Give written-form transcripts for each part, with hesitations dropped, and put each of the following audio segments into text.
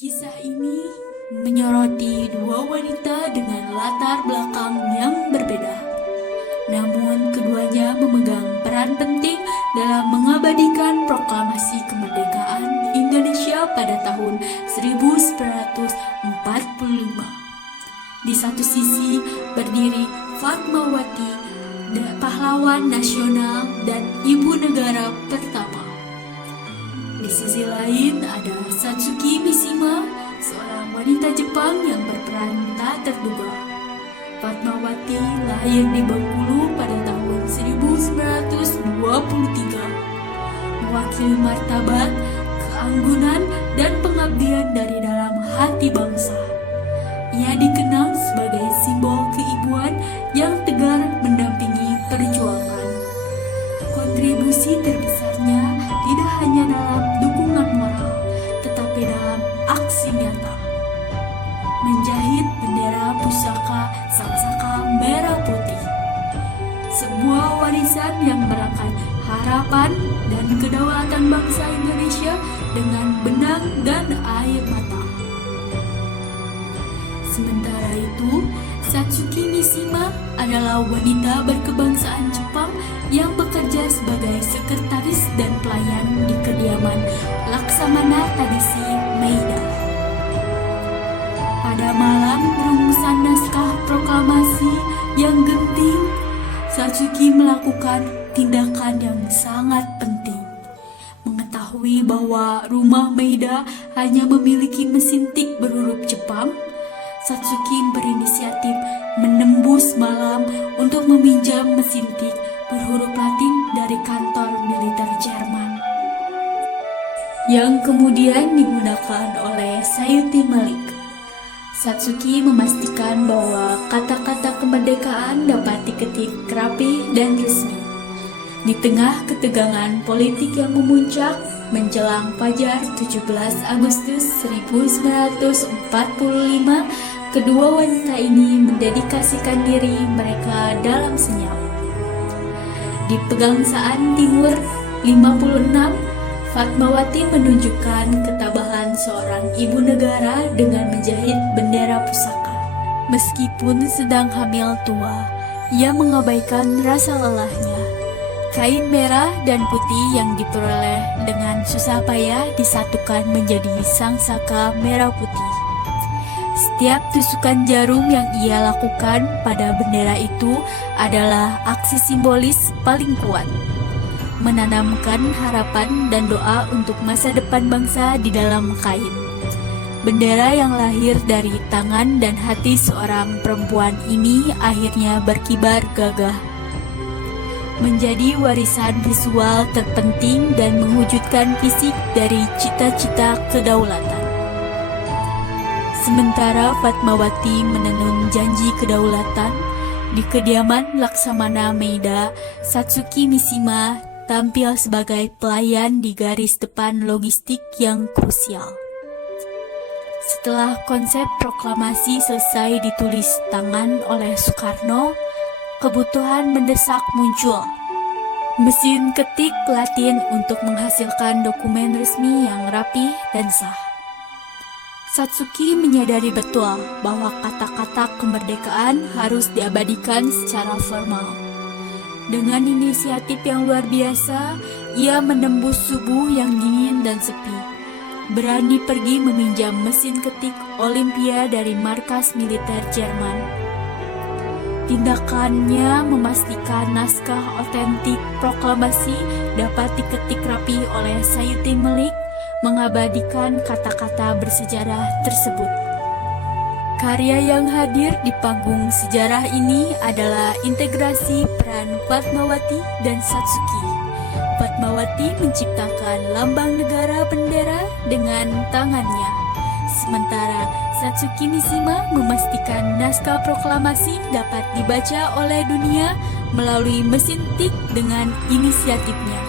Kisah ini menyoroti dua wanita dengan latar belakang yang berbeda. Namun keduanya memegang peran penting dalam mengabadikan proklamasi kemerdekaan Indonesia pada tahun 1945. Di satu sisi berdiri Fatmawati, pahlawan nasional dan ibu negara pertama. Di sisi lain ada Satsuki Mishima, seorang wanita Jepang yang berperan tak terduga. Fatmawati lahir di Bengkulu pada tahun 1923, mewakili martabat, keanggunan, dan pengabdian dari dalam hati bangsa. Ia dikenal sebagai simbol keibuan yang tegar mendampingi perjuangan. Kontribusi terbesarnya tidak hanya dalam dukungan moral, tetapi dalam aksi nyata. Menjahit bendera pusaka Sangsaka Merah Putih, sebuah warisan yang merangkai harapan dan kedaulatan bangsa Indonesia dengan benang dan air mata. Sementara itu, Satsuki Mishima adalah wanita berkebangsaan Jepang yang bekerja sebagai sekretaris dan pelayan di kediaman Laksamana Tadasi Maeda. Pada malam rumusan naskah proklamasi yang genting, Satsuki melakukan tindakan yang sangat penting. Mengetahui bahwa rumah Maeda hanya memiliki mesin tik berhuruf Jepang, Satsuki berinisiatif menembus malam untuk meminjam mesin tik berhuruf Latin dari kantor militer Jerman, yang kemudian digunakan oleh Sayuti Malik. Satsuki memastikan bahwa kata-kata kemerdekaan dapat diketik rapi dan resmi. Di tengah ketegangan politik yang memuncak menjelang fajar 17 Agustus 1945, kedua wanita ini mendedikasikan diri mereka dalam senyap. Di Pegangsaan Timur 56, Fatmawati menunjukkan ketabahan seorang ibu negara dengan menjahit bendera pusaka. Meskipun sedang hamil tua, ia mengabaikan rasa lelahnya. Kain merah dan putih yang diperoleh dengan susah payah disatukan menjadi sangsaka merah putih. Setiap tusukan jarum yang ia lakukan pada bendera itu adalah aksi simbolis paling kuat, menanamkan harapan dan doa untuk masa depan bangsa di dalam kain. Bendera yang lahir dari tangan dan hati seorang perempuan ini akhirnya berkibar gagah, menjadi warisan visual terpenting dan mewujudkan fisik dari cita-cita kedaulatan. Sementara Fatmawati menenun janji kedaulatan di kediaman Laksamana Maeda, Satsuki Mishima tampil sebagai pelayan di garis depan logistik yang krusial. Setelah konsep proklamasi selesai ditulis tangan oleh Soekarno, kebutuhan mendesak muncul. Mesin ketik Latin untuk menghasilkan dokumen resmi yang rapi dan sah. Satsuki menyadari betul bahwa kata-kata kemerdekaan harus diabadikan secara formal. Dengan inisiatif yang luar biasa, ia menembus subuh yang dingin dan sepi. Berani pergi meminjam mesin ketik Olympia dari markas militer Jerman. Tindakannya memastikan naskah otentik proklamasi dapat diketik rapi oleh Sayuti Malik, mengabadikan kata-kata bersejarah tersebut. Karya yang hadir di panggung sejarah ini adalah integrasi peran Fatmawati dan Satsuki. Fatmawati menciptakan lambang negara bendera dengan tangannya, sementara Satsuki Mishima memastikan naskah proklamasi dapat dibaca oleh dunia melalui mesin tik dengan inisiatifnya.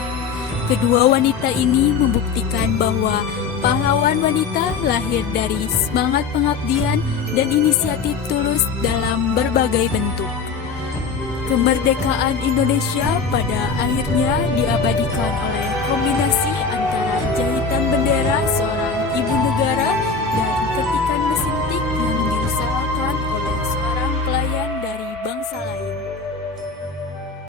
Kedua wanita ini membuktikan bahwa pahlawan wanita lahir dari semangat pengabdian dan inisiatif tulus dalam berbagai bentuk. Kemerdekaan Indonesia pada akhirnya diabadikan oleh kombinasi antara jahitan bendera seorang ibu negara dan bangsa lain.